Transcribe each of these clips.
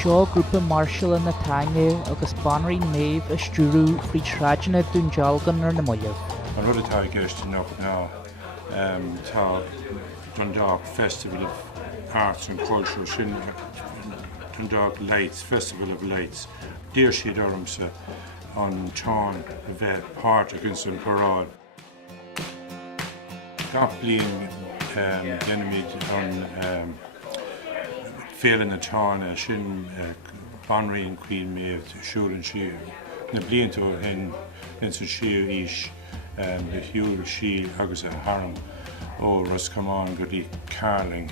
seo grúpa Marshall na Taine agus banraí Maeve a strúrú frí tráideanna dún Dealgan na Muileh. An rud atá gceiste nach ná tá Dundalk Festival of Arts and Culture sin Dundalk Lights, Festival of Lights. Dír siad ormsa an tán a bheith páirt agus an parráid. Gach bliain denimid an Feile na Tána sin banraí an Queen Maeve siúlann siú. Na bliantó hen sa siú ís the hiúil sí agus a harm ó Roscommon go dtí Carling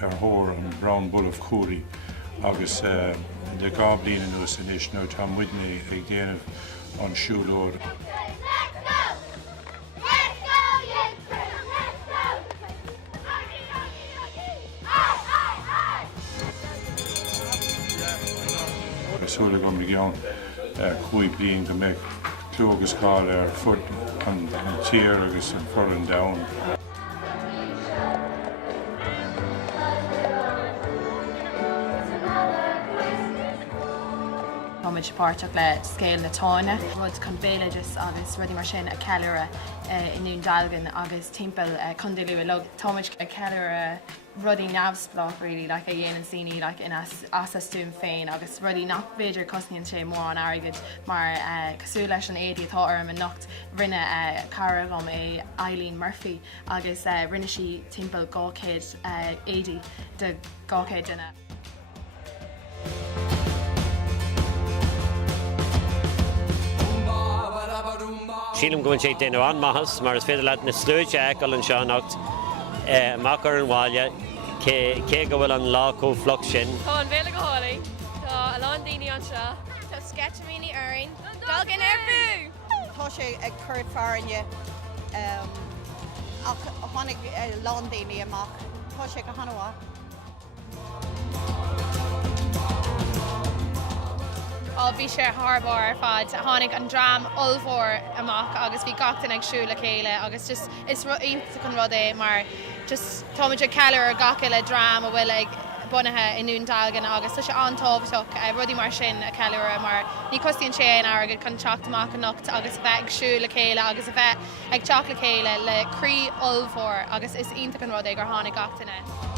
ar thóir an Brown Bull of Cooley agus le gá bliain an uas inis nó tá muidne ag déanamh an siúlóid. Súla go mé gceann chuaigh bliain go mbeidh clúgus cáil ar fud an tír agus an fur an domhan. Táid páirteach le scéal na táine, rud chun béilegus agus rudí mar sin a ceile inún Dealgan agus timpeall chundéilú le táid a ceile rudí neamhsplach really like a dhéanaan síní like in asasúm féin agus rudí nach féidir cosníonn sé mór an airgid mar cosú leis an éadí atá orm an nocht rinne carabhm é Eileen Murphy agus rinne si timpeall gácéad éadí de gácéad duine. Sílim goin sé déanú an maithas mar is féidir leat na slúide eáil an seánacht macar an bháile cé go bhfuil an lá có floch sin. Tá an bhéile go hálaí, Tá a lán daoine an seo. Tá sketchamíní airin. Dealgan ar bú! Tá sé ag chuir farinne ach tháinig lán daoine amach. Tá sé go hanamha. Bhí sé thbhar ar fad tháinig an drám olmhór amach agus bhí gachtain ag siú le chéile agus just is ionta chun rud é mar just táid ceile ar gacha le drám a bhfuil ag bunathe inún Dealgan agus tá sé antábhaach rudí mar sin a ceile mar ní cosíonn sé an agad chun teach amach an nocht agus bheith ag siú le chéile agus a bheith ag teach le chéile le crí olmhór agus is ionta chun rud é gur tháinig gachtainine.